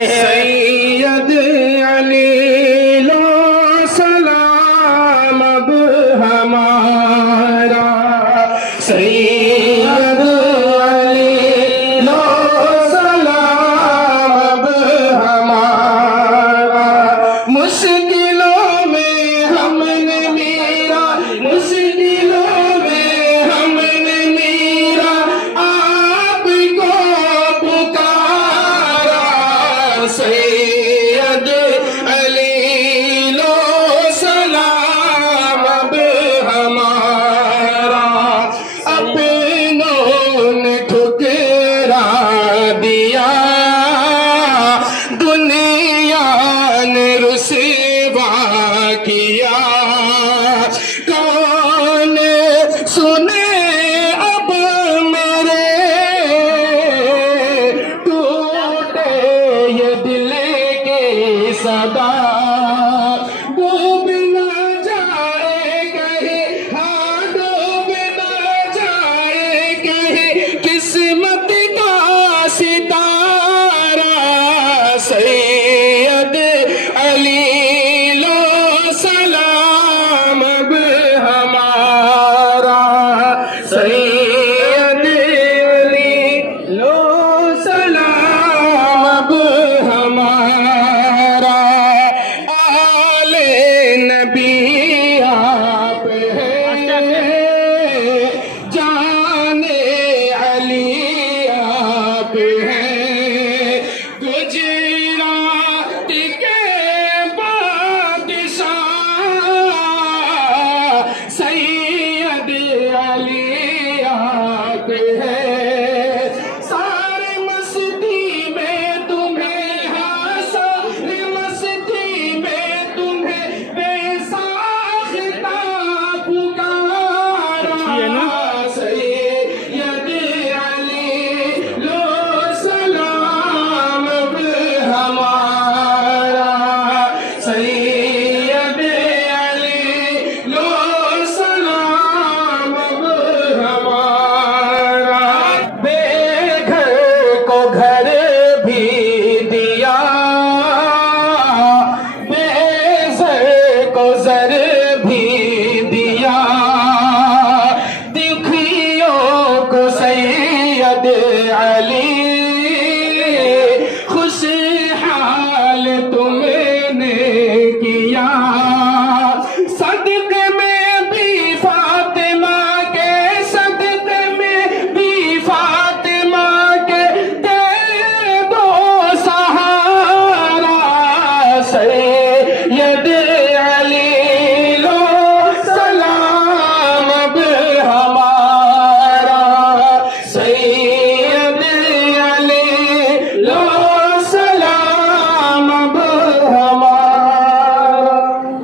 سید علی لو سلام اب ہمارا، سید علی لو سلام اب ہمارا، مشکلوں میں ہم نے میرا، مشکلوں میں ہم نے میرا آپ کو پکارا، سید علی لو سلام اب ہمارا، اپنوں نے ٹھکرا دیا، دنیا نے رسوا کیا، کون سنے اب میرے ٹوٹے یہ دل کی صدا، ڈوب نہ جائے کہیں، ہاں ڈوب نہ جائے کہیں قسمت کا ستارہ، سید علی لو سلام اب ہمارا، سید علی لو سلام اب ہمارا، آل نبی آپ ہیں، جان علی آپ ہیں، گجرات کے بادشاہ سید علی آپ ہیں، سارے مستی میں تمہیں، ہاں سارے مستی میں تمہیں بے ساختہ پکارا، سید علی لو سلام اب ہمارا، سید علی لو سلام اب ہمارا، بے گھر کو گھر بھی دیا، بے زر کو زر بھی دیا، دکھیوں کو سید علی خوشحال تم